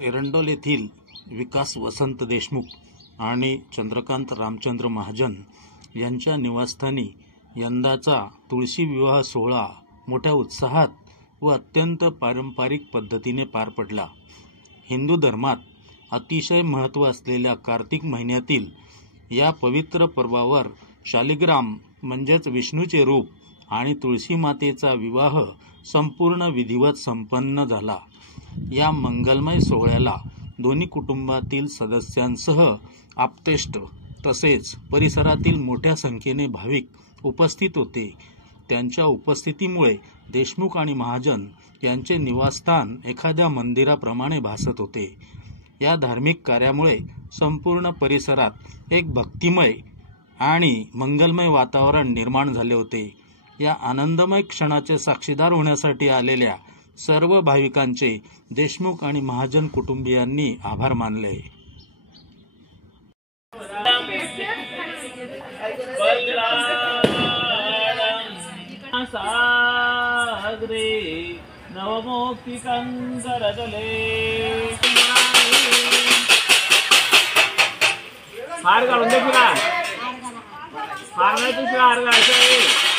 एरंडोल येथील विकास वसंत देशमुख आणि चंद्रकांत रामचंद्र महाजन यांच्या निवासस्थानी यंदाचा तुळशी विवाह सोहळा मोठ्या उत्साहात व अत्यंत पारंपरिक पद्धतीने पार पडला। हिंदू धर्मात अतिशय महत्त्व असलेल्या कार्तिक महिन्यातील या पवित्र पर्वावर शालिग्राम म्हणजेच विष्णूचे रूप आणि तुळशी मातेचा विवाह संपूर्ण विधिवत संपन्न झाला। या मंगलमय सोहळ्याला दोन्ही कुटुंबातील सदस्यांसह आप्तेष्ट तसेच परिसरातील मोठ्या संख्येने भाविक उपस्थित होते। त्यांच्या उपस्थितीमुळे देशमुख आणि महाजन यांचे निवासस्थान एखाद्या मंदिराप्रमाणे भासत होते। या धार्मिक कार्यामुळे संपूर्ण परिसरात एक भक्तिमय आणि मंगलमय वातावरण निर्माण झाले होते। या आनंदमय क्षणाचे साक्षीदार होण्यासाठी आलेल्या सर्व भाविकांचे देशमुख आणि महाजन कुटुंबियांनी आभार मानले। सागरे नवमोक्तिकंकरतले हार घालून दे तुला हार नाही तुझा हार घालायचा आहे।